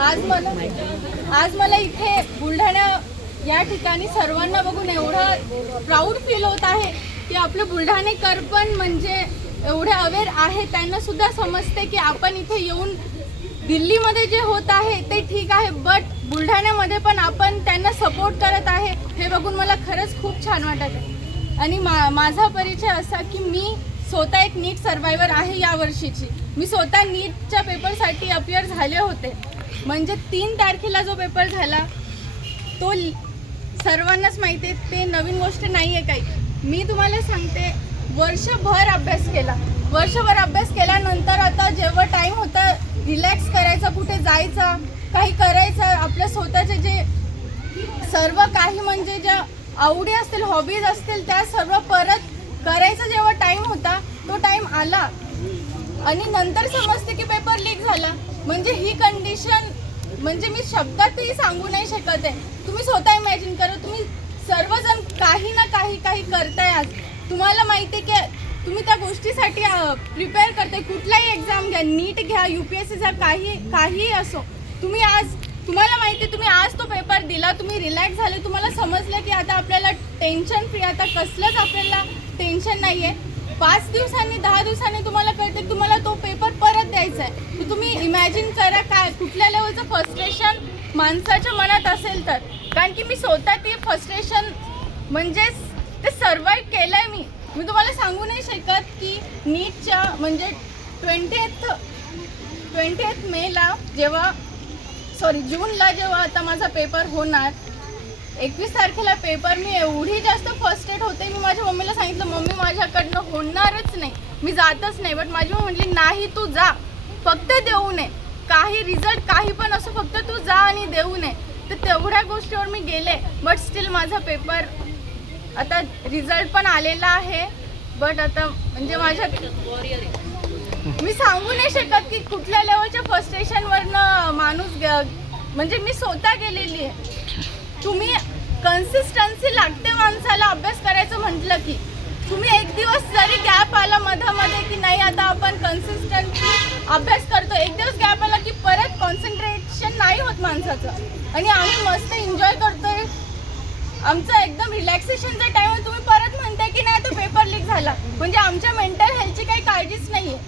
आज मला इथे बुलढाणा या ठिकाणी सर्वांना बघून एवढं प्राऊड फील होत आहे की आपले बुलढाणेकर पण म्हणजे एवढे अवेअर आहे, त्यांना सुद्धा समजते की आपण इथे येऊन दिल्लीमध्ये जे होत आहे ते ठीक आहे, बट बुलढाण्यामध्ये पण आपण त्यांना सपोर्ट करत आहे हे बघून मला खरंच खूप छान वाटत आहे। आणि माझा परिचय असा की मी स्वतः एक नीट सर्वायवर आहे या वर्षीची। मी स्वतः नीटच्या पेपरसाठी अपियर झाले होते, म्हणजे 3 तारखेला जो पेपर झाला तो सर्वांनाच माहिती आहे, ते नवीन गोष्ट नाही आहे काही। मी तुम्हाला सांगते वर्षभर अभ्यास केल्यानंतर आता जेव्हा टाईम होता रिलॅक्स करायचा, कुठे जायचा, काही करायचं, आपल्या स्वतःचे जे सर्व काही म्हणजे ज्या आवडी असतील, हॉबीज असतील, त्या सर्व परत करायचा जेव्हा टाईम होता तो टाईम आला आणि नंतर समजते की पेपर लीक झाला। म्हणजे ही कंडिशन म्हणजे मी शब्दातही सांगू नाही शकत आहे। तुम्ही स्वतः इमॅजिन करा, तुम्ही सर्वजण काही ना काही करताय। आज तुम्हाला माहिती आहे की तुम्ही त्या गोष्टीसाठी प्रिपेअर करताय, कुठलाही एक्झाम घ्या, नीट घ्या, UPSCचा काही असो, तुम्हाला माहिती आहे तुम्ही आज तो पेपर दिला, तुम्ही रिलॅक्स झाले, तुम्हाला समजलं की आता आपल्याला टेन्शन फ्री, आता कसलंच आपल्याला टेन्शन नाही आहे। 5 दिवसांनी 10 दिवसांनी तुम्हाला कळते तुम्हाला तो पेपर परत द्यायचा आहे, तर तुम्ही इमॅजिन करा काय कुठल्या लेवलचं फ्रस्ट्रेशन माणसाच्या मनात असेल तर। कारण की मी स्वतः ती फ्रस्ट्रेशन म्हणजेच ते सर्वाईव्ह केलं आहे। मी तुम्हाला सांगू नाही शकत की नीटच्या म्हणजे 20th मेला जूनला जेव्हा आता माझा पेपर होणार, 21 तारखेला पेपर, मी एवढी जास्त फ्रस्ट्रेट होते। मी माझ्या मम्मीला सांगितलं, मम्मी माझ्याकडनं होणारच नाही, मी जातच नाही। बट माझी मम्मी म्हटली नाही तू जा, फक्त देऊ नये, काही रिझल्ट काही पण असो, फक्त तू जा आणि देऊ नये। तर तेवढ्या गोष्टीवर मी गेले, बट स्टील माझा पेपर आता रिझल्ट पण आलेला आहे। बट आता म्हणजे मी सांगू नाही शकत की कुठल्या लेवलच्या फ्रस्ट्रेशनवरनं माणूस म्हणजे मी स्वतः गेलेली आहे। तुम्ही कन्सिस्टन्सी लागते माणसाला अभ्यास करायचं म्हटलं की, तुम्ही एक दिवस जरी गॅप आला मध्ये की नाही आता आपण कन्सिस्टंटली अभ्यास करतो, एक दिवस गॅप आला की परत कॉन्सन्ट्रेशन नाही होत माणसाचं आणि आम्ही मस्त एन्जॉय करतोय आमचं एकदम रिलॅक्सेशनचा टाइम। तुम्ही परत म्हणताय की नाही आता पेपर लीक झाला, म्हणजे आमच्या मेंटल हेल्थची काही काळजीच नाही आहे।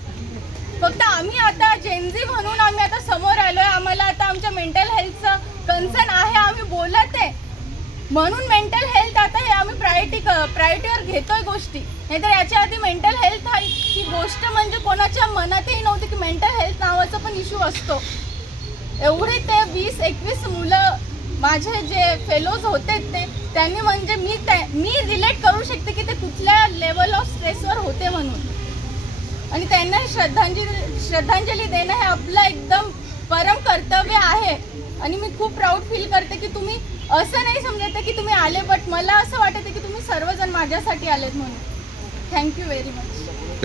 फक्त आम्ही आता जेनझी म्हणून आम्ही आता समोर आलोय, आम्हाला आता आमच्या मेंटल हेल्थचं कन्सर्न आहे, आम्ही बोलत आहे म्हणून मेंटल हेल्थ आता हे आम्ही प्रायोरिटीवर घेतोय गोष्टी। नाहीतर याच्या आधी मेंटल हेल्थ ही गोष्ट म्हणजे कोणाच्या मनातही नव्हती की मेंटल हेल्थ नावाचा पण इश्यू असतो। एवढे ते 20-21 मुलं माझे जे फेलोज होते त्यांनी म्हणजे मी रिलेट करू शकते की ते कुठल्या लेवल ऑफ स्ट्रेसवर होते म्हणून, आणि त्यांना श्रद्धांजली देणं हे आपलं एकदम परम कर्तव्य आहे। आणि मी खूप प्राऊड फील करते की तुम्ही असं नाही समजते की तुम्ही आले, बट मला असं वाटतं की तुम्ही सर्वजण माझ्यासाठी आलेत म्हणून। Thank you very much.